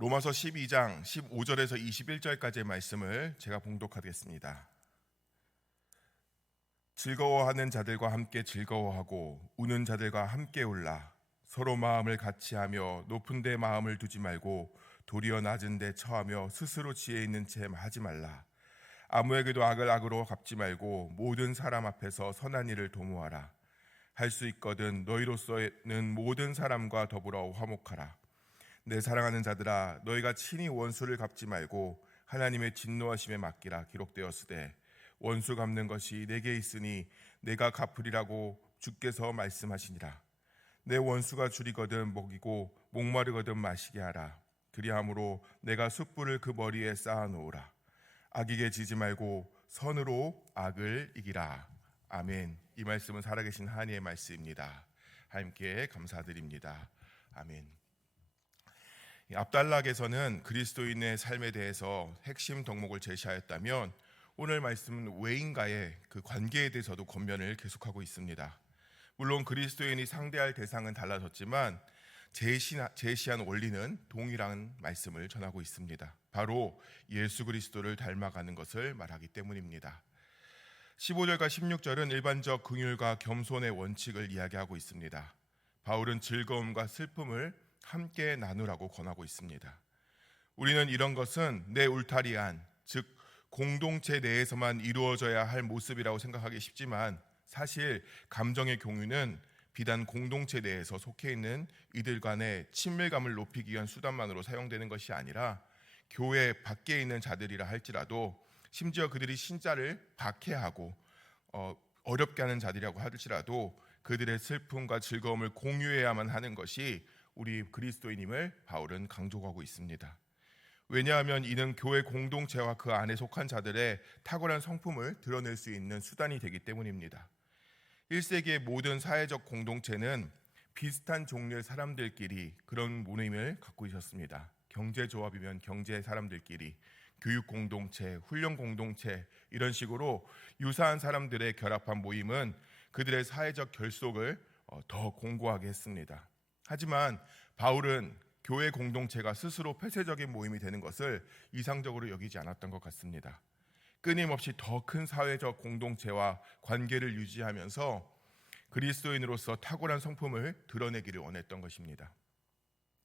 로마서 12장 15절에서 21절까지의 말씀을 제가 봉독하겠습니다. 즐거워하는 자들과 함께 즐거워하고 우는 자들과 함께 울라. 서로 마음을 같이하며 높은 데 마음을 두지 말고 도리어 낮은 데 처하며 스스로 지혜 있는 채 하지 말라. 아무에게도 악을 악으로 갚지 말고 모든 사람 앞에서 선한 일을 도모하라. 할 수 있거든 너희로서는 모든 사람과 더불어 화목하라. 내 사랑하는 자들아, 너희가 친히 원수를 갚지 말고 하나님의 진노하심에 맡기라. 기록되었으되 원수 갚는 것이 내게 있으니 내가 갚으리라고 주께서 말씀하시니라. 내 원수가 줄이거든 먹이고 목마르거든 마시게 하라. 그리함으로 내가 숯불을 그 머리에 쌓아놓으라. 악에게 지지 말고 선으로 악을 이기라. 아멘. 이 말씀은 살아계신 하나님의 말씀입니다. 하나님께 감사드립니다. 아멘. 압달락에서는 그리스도인의 삶에 대해서 핵심 덕목을 제시하였다면 오늘 말씀은 외인과의 그 관계에 대해서도 권면을 계속하고 있습니다. 물론 그리스도인이 상대할 대상은 달라졌지만 제시한 원리는 동일한 말씀을 전하고 있습니다. 바로 예수 그리스도를 닮아가는 것을 말하기 때문입니다. 15절과 16절은 일반적 긍휼과 겸손의 원칙을 이야기하고 있습니다. 바울은 즐거움과 슬픔을 함께 나누라고 권하고 있습니다. 우리는 이런 것은 내 울타리 안, 즉 공동체 내에서만 이루어져야 할 모습이라고 생각하기 쉽지만 사실 감정의 공유는 비단 공동체 내에서 속해 있는 이들 간의 친밀감을 높이기 위한 수단만으로 사용되는 것이 아니라 교회 밖에 있는 자들이라 할지라도 심지어 그들이 신자를 박해하고 어렵게 하는 자들이라고 할지라도 그들의 슬픔과 즐거움을 공유해야만 하는 것이 우리 그리스도인임을 바울은 강조하고 있습니다. 왜냐하면 이는 교회 공동체와 그 안에 속한 자들의 탁월한 성품을 드러낼 수 있는 수단이 되기 때문입니다. 1세기의 모든 사회적 공동체는 비슷한 종류의 사람들끼리 그런 모임을 갖고 있었습니다. 경제조합이면 경제 사람들끼리, 교육 공동체, 훈련 공동체 이런 식으로 유사한 사람들의 결합한 모임은 그들의 사회적 결속을 더 공고하게 했습니다. 하지만 바울은 교회 공동체가 스스로 폐쇄적인 모임이 되는 것을 이상적으로 여기지 않았던 것 같습니다. 끊임없이 더 큰 사회적 공동체와 관계를 유지하면서 그리스도인으로서 탁월한 성품을 드러내기를 원했던 것입니다.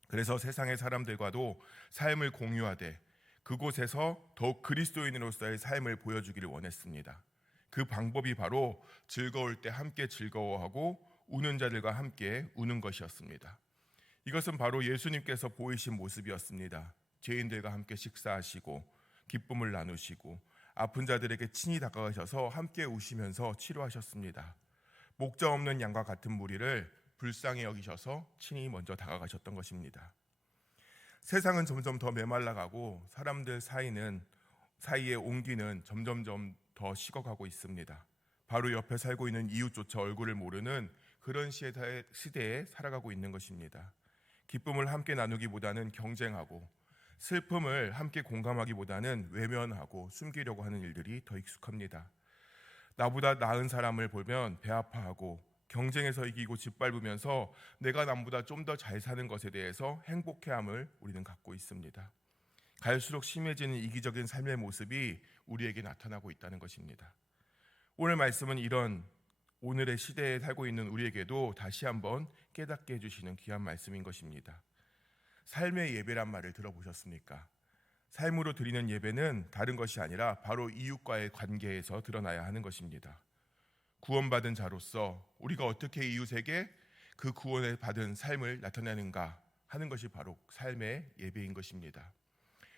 그래서 세상의 사람들과도 삶을 공유하되 그곳에서 더욱 그리스도인으로서의 삶을 보여주기를 원했습니다. 그 방법이 바로 즐거울 때 함께 즐거워하고 우는 자들과 함께 우는 것이었습니다. 이것은 바로 예수님께서 보이신 모습이었습니다. 죄인들과 함께 식사하시고 기쁨을 나누시고 아픈 자들에게 친히 다가가셔서 함께 우시면서 치료하셨습니다. 목자 없는 양과 같은 무리를 불쌍히 여기셔서 친히 먼저 다가가셨던 것입니다. 세상은 점점 더 메말라가고 사람들 사이의 온기는 점점점 더 식어가고 있습니다. 바로 옆에 살고 있는 이웃조차 얼굴을 모르는 그런 시대에 살아가고 있는 것입니다. 기쁨을 함께 나누기보다는 경쟁하고 슬픔을 함께 공감하기보다는 외면하고 숨기려고 하는 일들이 더 익숙합니다. 나보다 나은 사람을 보면 배 아파하고 경쟁에서 이기고 짓밟으면서 내가 남보다 좀 더 잘 사는 것에 대해서 행복해함을 우리는 갖고 있습니다. 갈수록 심해지는 이기적인 삶의 모습이 우리에게 나타나고 있다는 것입니다. 오늘 말씀은 이런 오늘의 시대에 살고 있는 우리에게도 다시 한번 깨닫게 해주시는 귀한 말씀인 것입니다. 삶의 예배란 말을 들어보셨습니까? 삶으로 드리는 예배는 다른 것이 아니라 바로 이웃과의 관계에서 드러나야 하는 것입니다. 구원받은 자로서 우리가 어떻게 이웃에게 그 구원을 받은 삶을 나타내는가 하는 것이 바로 삶의 예배인 것입니다.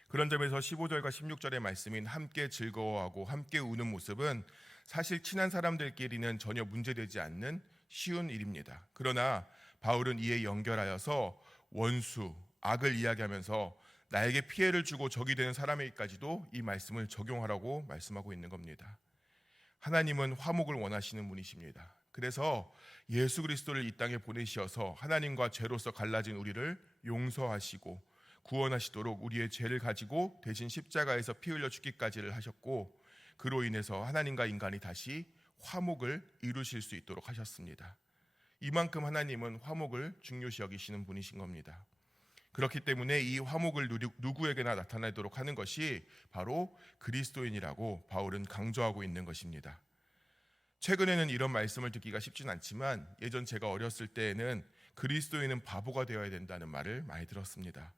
그런 점에서 15절과 16절의 말씀인 함께 즐거워하고 함께 우는 모습은 사실 친한 사람들끼리는 전혀 문제되지 않는 쉬운 일입니다. 그러나 바울은 이에 연결하여서 원수, 악을 이야기하면서 나에게 피해를 주고 적이 되는 사람에게까지도 이 말씀을 적용하라고 말씀하고 있는 겁니다. 하나님은 화목을 원하시는 분이십니다. 그래서 예수 그리스도를 이 땅에 보내셔서 하나님과 죄로서 갈라진 우리를 용서하시고 구원하시도록 우리의 죄를 가지고 대신 십자가에서 피 흘려 죽기까지를 하셨고 그로 인해서 하나님과 인간이 다시 화목을 이루실 수 있도록 하셨습니다. 이만큼 하나님은 화목을 중요시 여기시는 분이신 겁니다. 그렇기 때문에 이 화목을 누구에게나 나타내도록 하는 것이 바로 그리스도인이라고 바울은 강조하고 있는 것입니다. 최근에는 이런 말씀을 듣기가 쉽진 않지만 예전 제가 어렸을 때에는 그리스도인은 바보가 되어야 된다는 말을 많이 들었습니다.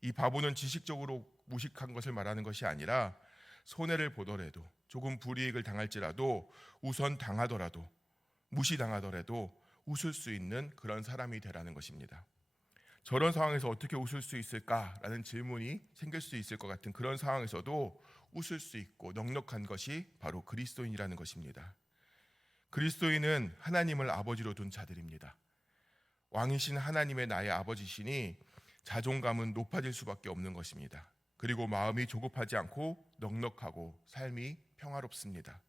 이 바보는 지식적으로 무식한 것을 말하는 것이 아니라 손해를 보더라도 조금 불이익을 당할지라도 우선 당하더라도 무시당하더라도 웃을 수 있는 그런 사람이 되라는 것입니다. 저런 상황에서 어떻게 웃을 수 있을까라는 질문이 생길 수 있을 것 같은 그런 상황에서도 웃을 수 있고 넉넉한 것이 바로 그리스도인이라는 것입니다. 그리스도인은 하나님을 아버지로 둔 자들입니다. 왕이신 하나님의 나의 아버지시니 자존감은 높아질 수밖에 없는 것입니다. 그리고 마음이 조급하지 않고 넉넉하고 삶이 평화롭습니다.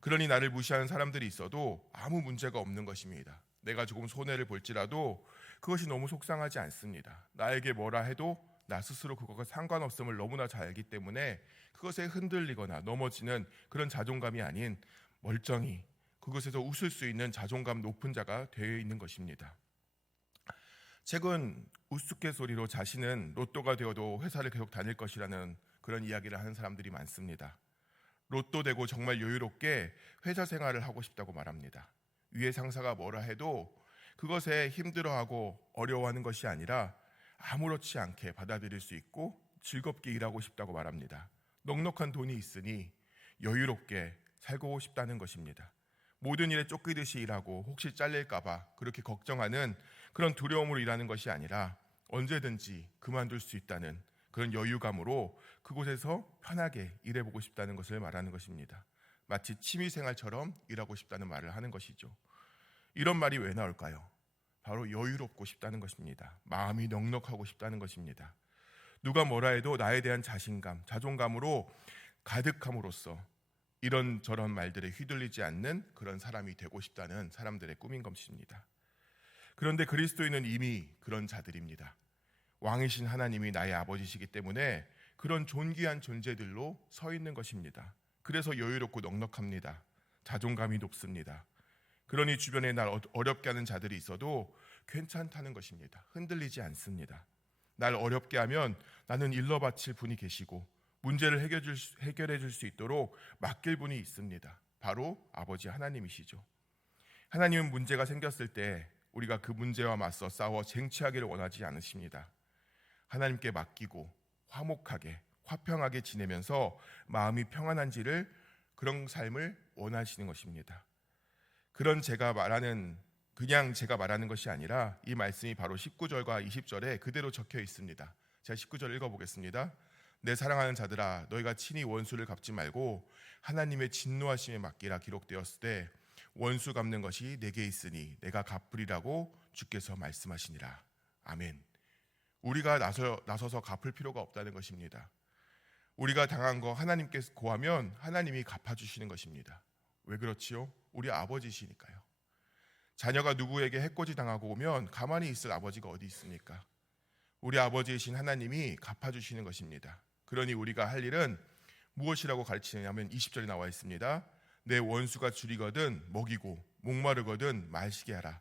그러니 나를 무시하는 사람들이 있어도 아무 문제가 없는 것입니다. 내가 조금 손해를 볼지라도 그것이 너무 속상하지 않습니다. 나에게 뭐라 해도 나 스스로 그것과 상관없음을 너무나 잘 알기 때문에 그것에 흔들리거나 넘어지는 그런 자존감이 아닌 멀쩡히 그것에서 웃을 수 있는 자존감 높은 자가 되어 있는 것입니다. 최근 우스갯소리로 자신은 로또가 되어도 회사를 계속 다닐 것이라는 그런 이야기를 하는 사람들이 많습니다. 로또 되고 정말 여유롭게 회사 생활을 하고 싶다고 말합니다. 위에 상사가 뭐라 해도 그것에 힘들어하고 어려워하는 것이 아니라 아무렇지 않게 받아들일 수 있고 즐겁게 일하고 싶다고 말합니다. 넉넉한 돈이 있으니 여유롭게 살고 싶다는 것입니다. 모든 일에 쫓기듯이 일하고 혹시 잘릴까봐 그렇게 걱정하는 그런 두려움으로 일하는 것이 아니라 언제든지 그만둘 수 있다는 그런 여유감으로 그곳에서 편하게 일해보고 싶다는 것을 말하는 것입니다. 마치 취미생활처럼 일하고 싶다는 말을 하는 것이죠. 이런 말이 왜 나올까요? 바로 여유롭고 싶다는 것입니다. 마음이 넉넉하고 싶다는 것입니다. 누가 뭐라 해도 나에 대한 자신감, 자존감으로 가득함으로써 이런저런 말들에 휘둘리지 않는 그런 사람이 되고 싶다는 사람들의 꿈인 것입니다. 그런데 그리스도인은 이미 그런 자들입니다. 왕이신 하나님이 나의 아버지시기 때문에 그런 존귀한 존재들로 서 있는 것입니다. 그래서 여유롭고 넉넉합니다. 자존감이 높습니다. 그러니 주변에 날 어렵게 하는 자들이 있어도 괜찮다는 것입니다. 흔들리지 않습니다. 날 어렵게 하면 나는 일러 바칠 분이 계시고 문제를 해결해 줄 수 있도록 맡길 분이 있습니다. 바로 아버지 하나님이시죠. 하나님은 문제가 생겼을 때 우리가 그 문제와 맞서 싸워 쟁취하기를 원하지 않으십니다. 하나님께 맡기고 화목하게 화평하게 지내면서 마음이 평안한지를 그런 삶을 원하시는 것입니다. 그냥 제가 말하는 것이 아니라 이 말씀이 바로 19절과 20절에 그대로 적혀 있습니다. 제가 19절 읽어보겠습니다. 내 사랑하는 자들아 너희가 친히 원수를 갚지 말고 하나님의 진노하심에 맡기라 기록되었을 때 원수 갚는 것이 내게 있으니 내가 갚으리라고 주께서 말씀하시니라. 아멘. 우리가 나서서 갚을 필요가 없다는 것입니다. 우리가 당한 거 하나님께 고하면 하나님이 갚아주시는 것입니다. 왜 그렇지요? 우리 아버지시니까요. 자녀가 누구에게 해코지 당하고 오면 가만히 있을 아버지가 어디 있습니까? 우리 아버지이신 하나님이 갚아주시는 것입니다. 그러니 우리가 할 일은 무엇이라고 가르치느냐면 20절에 나와 있습니다. 내 원수가 줄이거든 먹이고 목마르거든 마시게 하라.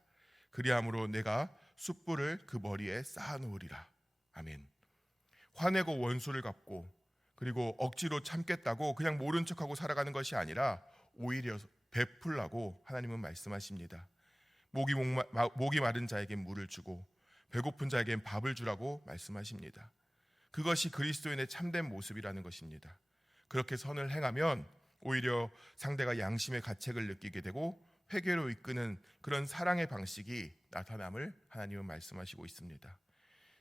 그리함으로 내가 숯불을 그 머리에 쌓아놓으리라. 아멘. 화내고 원수를 갚고 그리고 억지로 참겠다고 그냥 모른 척하고 살아가는 것이 아니라 오히려 베풀라고 하나님은 말씀하십니다. 목이 마른 자에게 물을 주고 배고픈 자에겐 밥을 주라고 말씀하십니다. 그것이 그리스도인의 참된 모습이라는 것입니다. 그렇게 선을 행하면 오히려 상대가 양심의 가책을 느끼게 되고 회개로 이끄는 그런 사랑의 방식이 나타남을 하나님은 말씀하시고 있습니다.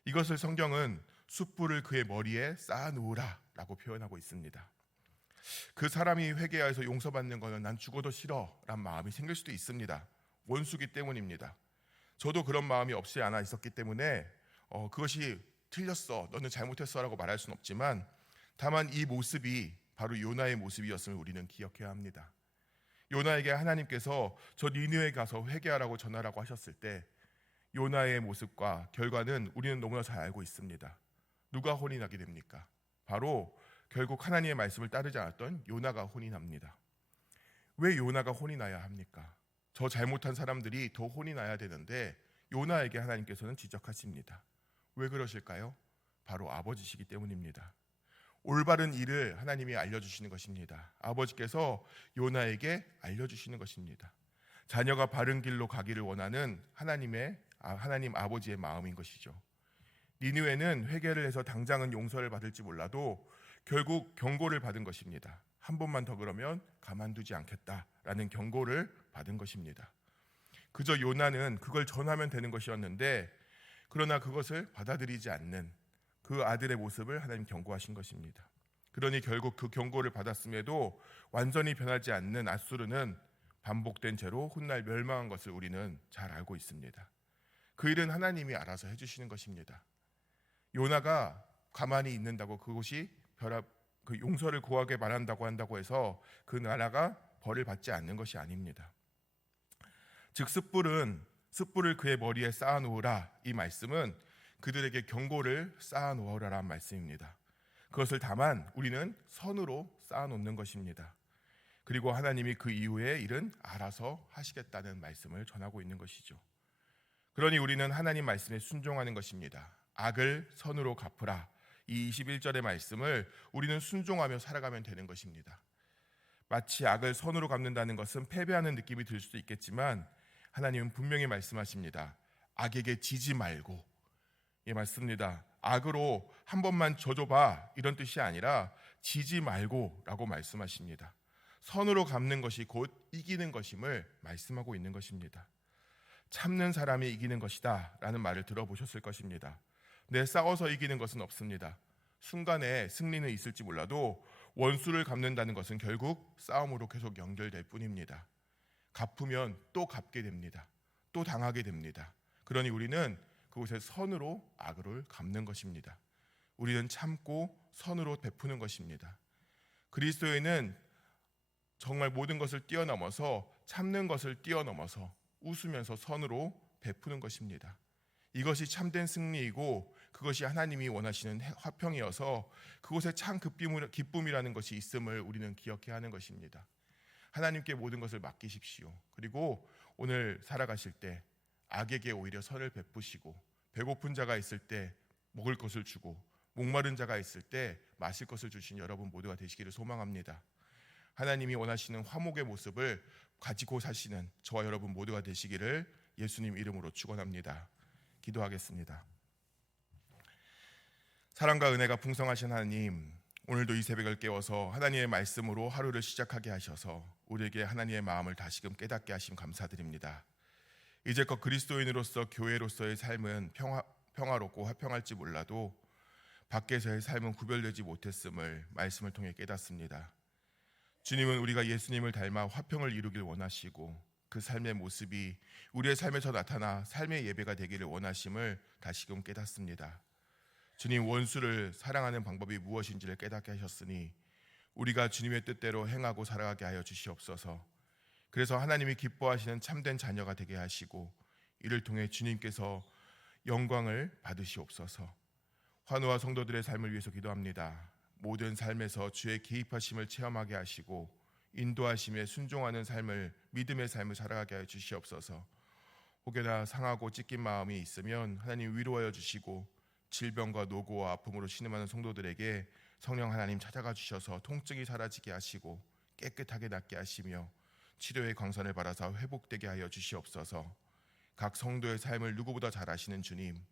이것을 성경은 숯불을 그의 머리에 쌓아놓으라 라고 표현하고 있습니다. 그 사람이 회개하여서 용서받는 것은 난 죽어도 싫어 라는 마음이 생길 수도 있습니다. 원수기 때문입니다. 저도 그런 마음이 없지 않아 있었기 때문에 그것이 틀렸어, 너는 잘못했어 라고 말할 수는 없지만 다만 이 모습이 바로 요나의 모습이었음을 우리는 기억해야 합니다. 요나에게 하나님께서 저 니느웨에 가서 회개하라고 전하라고 하셨을 때 요나의 모습과 결과는 우리는 너무나 잘 알고 있습니다. 누가 혼이 나게 됩니까? 바로 결국 하나님의 말씀을 따르지 않았던 요나가 혼이 납니다. 왜 요나가 혼이 나야 합니까? 저 잘못한 사람들이 더 혼이 나야 되는데 요나에게 하나님께서는 지적하십니다. 왜 그러실까요? 바로 아버지시기 때문입니다. 올바른 일을 하나님이 알려주시는 것입니다. 아버지께서 요나에게 알려주시는 것입니다. 자녀가 바른 길로 가기를 원하는 하나님 아버지의 마음인 것이죠. 니느웨는 회개를 해서 당장은 용서를 받을지 몰라도 결국 경고를 받은 것입니다. 한 번만 더 그러면 가만두지 않겠다라는 경고를 받은 것입니다. 그저 요나는 그걸 전하면 되는 것이었는데, 그러나 그것을 받아들이지 않는 그 아들의 모습을 하나님 경고하신 것입니다. 그러니 결국 그 경고를 받았음에도 완전히 변하지 않는 앗수르는 반복된 죄로 훗날 멸망한 것을 우리는 잘 알고 있습니다. 그 일은 하나님이 알아서 해주시는 것입니다. 요나가 가만히 있는다고 그곳이 그 용서를 구하게 말한다고 해서 그 나라가 벌을 받지 않는 것이 아닙니다. 즉 숯불을 그의 머리에 쌓아놓으라, 이 말씀은 그들에게 경고를 쌓아놓으라라는 말씀입니다. 그것을 다만 우리는 선으로 쌓아놓는 것입니다. 그리고 하나님이 그 이후의 일은 알아서 하시겠다는 말씀을 전하고 있는 것이죠. 그러니 우리는 하나님 말씀에 순종하는 것입니다. 악을 선으로 갚으라, 이 21절의 말씀을 우리는 순종하며 살아가면 되는 것입니다. 마치 악을 선으로 갚는다는 것은 패배하는 느낌이 들 수도 있겠지만 하나님은 분명히 말씀하십니다. 악에게 지지 말고, 예, 맞습니다. 악으로 한 번만 져줘봐, 이런 뜻이 아니라 지지 말고 라고 말씀하십니다. 선으로 갚는 것이 곧 이기는 것임을 말씀하고 있는 것입니다. 참는 사람이 이기는 것이다 라는 말을 들어보셨을 것입니다. 싸워서 이기는 것은 없습니다. 순간에 승리는 있을지 몰라도 원수를 갚는다는 것은 결국 싸움으로 계속 연결될 뿐입니다. 갚으면 또 갚게 됩니다. 또 당하게 됩니다. 그러니 우리는 그곳에 선으로 악을 갚는 것입니다. 우리는 참고 선으로 베푸는 것입니다. 그리스도인은 정말 모든 것을 뛰어넘어서, 참는 것을 뛰어넘어서 웃으면서 선으로 베푸는 것입니다. 이것이 참된 승리이고 그것이 하나님이 원하시는 화평이어서 그곳에 참 기쁨이라는 것이 있음을 우리는 기억해야 하는 것입니다. 하나님께 모든 것을 맡기십시오. 그리고 오늘 살아가실 때 악에게 오히려 선을 베푸시고, 배고픈 자가 있을 때 먹을 것을 주고, 목마른 자가 있을 때 마실 것을 주신 여러분 모두가 되시기를 소망합니다. 하나님이 원하시는 화목의 모습을 가지고 사시는 저와 여러분 모두가 되시기를 예수님 이름으로 축원합니다. 기도하겠습니다. 사랑과 은혜가 풍성하신 하나님, 오늘도 이 새벽을 깨워서 하나님의 말씀으로 하루를 시작하게 하셔서 우리에게 하나님의 마음을 다시금 깨닫게 하심 감사드립니다. 이제껏 그리스도인으로서 교회로서의 삶은 평화롭고 화평할지 몰라도 밖에서의 삶은 구별되지 못했음을 말씀을 통해 깨닫습니다. 주님은 우리가 예수님을 닮아 화평을 이루길 원하시고 그 삶의 모습이 우리의 삶에서 나타나 삶의 예배가 되기를 원하심을 다시금 깨닫습니다. 주님, 원수를 사랑하는 방법이 무엇인지를 깨닫게 하셨으니 우리가 주님의 뜻대로 행하고 살아가게 하여 주시옵소서. 그래서 하나님이 기뻐하시는 참된 자녀가 되게 하시고 이를 통해 주님께서 영광을 받으시옵소서. 환우와 성도들의 삶을 위해서 기도합니다. 모든 삶에서 주의 개입하심을 체험하게 하시고 인도하심에 순종하는 삶을, 믿음의 삶을 살아가게 하여 주시옵소서. 혹여나 상하고 찢긴 마음이 있으면 하나님 위로하여 주시고 질병과 노고와 아픔으로 신음하는 성도들에게 성령 하나님 찾아가 주셔서 통증이 사라지게 하시고 깨끗하게 낫게 하시며 치료의 광선을 받아서 회복되게 하여 주시옵소서. 각 성도의 삶을 누구보다 잘 아시는 주님,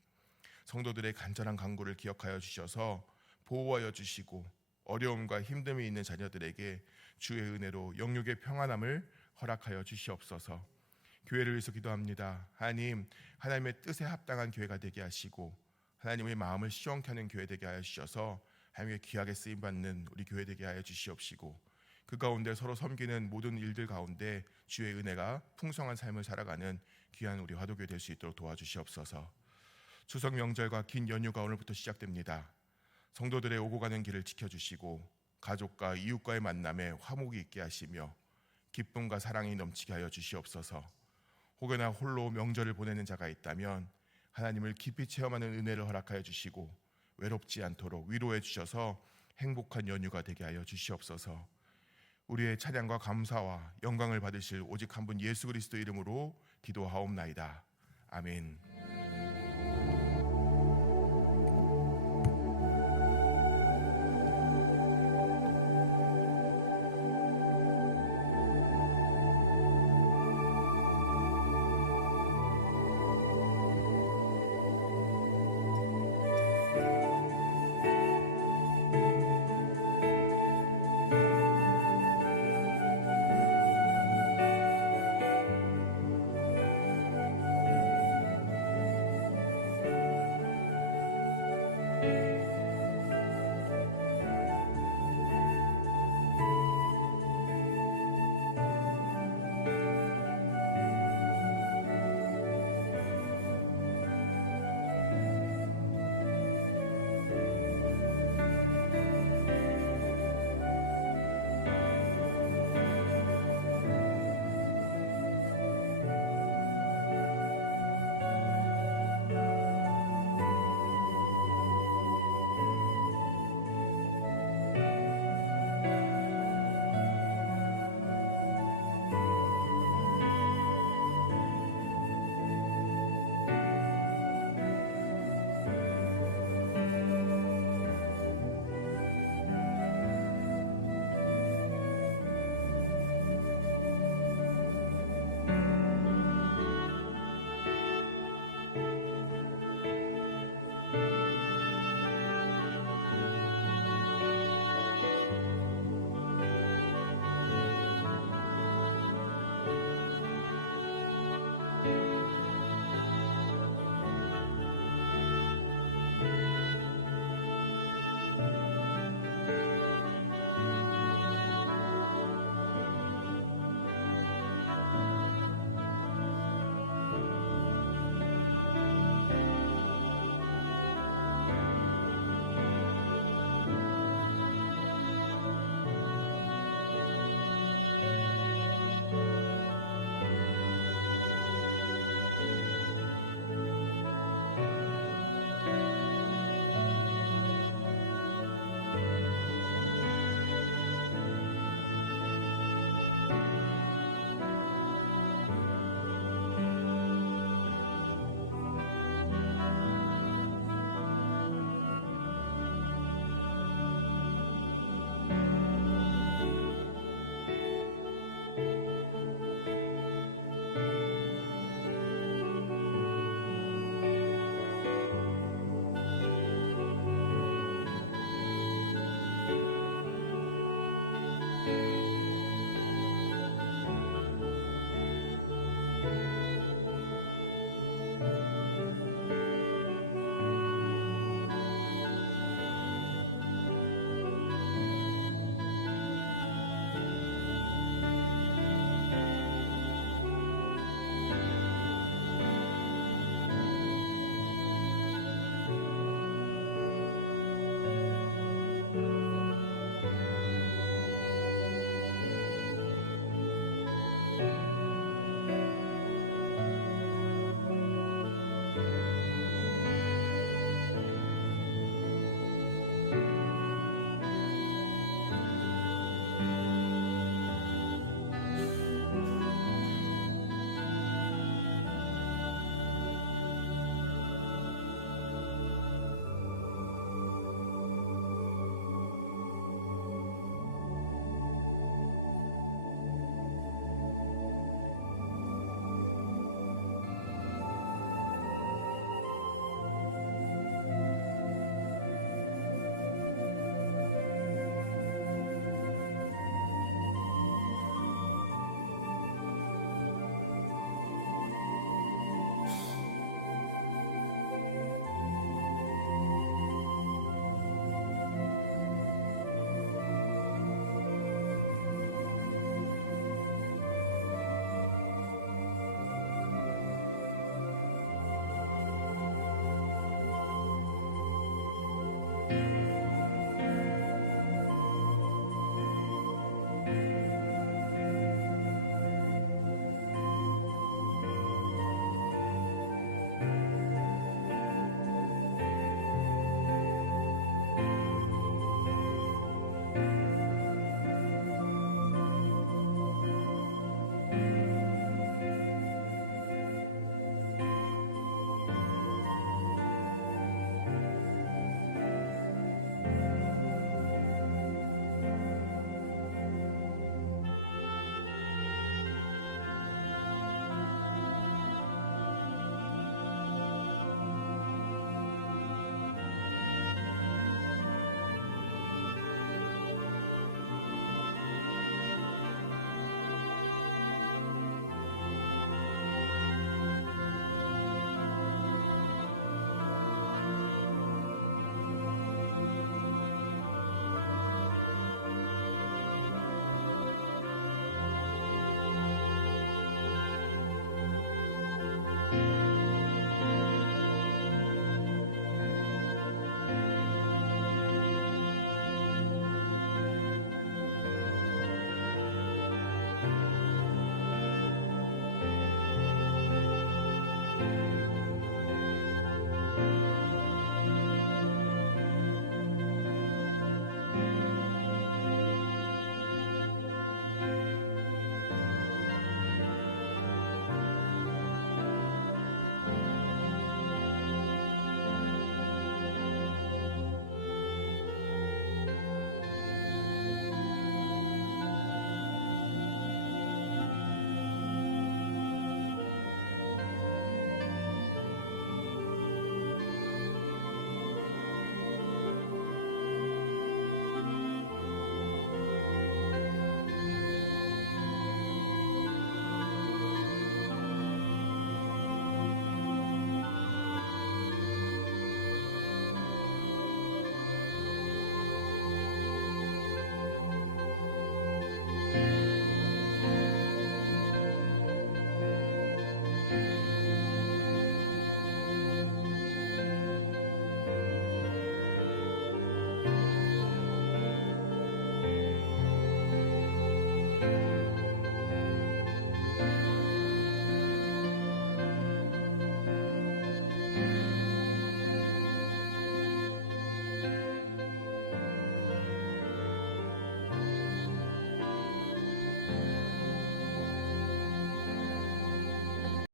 성도들의 간절한 간구를 기억하여 주셔서 보호하여 주시고 어려움과 힘듦이 있는 자녀들에게 주의 은혜로 영육의 평안함을 허락하여 주시옵소서. 교회를 위해서 기도합니다. 하나님의 뜻에 합당한 교회가 되게 하시고 하나님의 마음을 시원케 하는 교회 되게 하여 주셔서 하나님의 귀하게 쓰임받는 우리 교회 되게 하여 주시옵시고 그 가운데 서로 섬기는 모든 일들 가운데 주의 은혜가 풍성한 삶을 살아가는 귀한 우리 화도교회 될 수 있도록 도와주시옵소서. 추석 명절과 긴 연휴가 오늘부터 시작됩니다. 성도들의 오고 가는 길을 지켜주시고 가족과 이웃과의 만남에 화목이 있게 하시며 기쁨과 사랑이 넘치게 하여 주시옵소서. 혹여나 홀로 명절을 보내는 자가 있다면 하나님을 깊이 체험하는 은혜를 허락하여 주시고 외롭지 않도록 위로해 주셔서 행복한 연휴가 되게 하여 주시옵소서. 우리의 찬양과 감사와 영광을 받으실 오직 한 분 예수 그리스도 이름으로 기도하옵나이다. 아멘.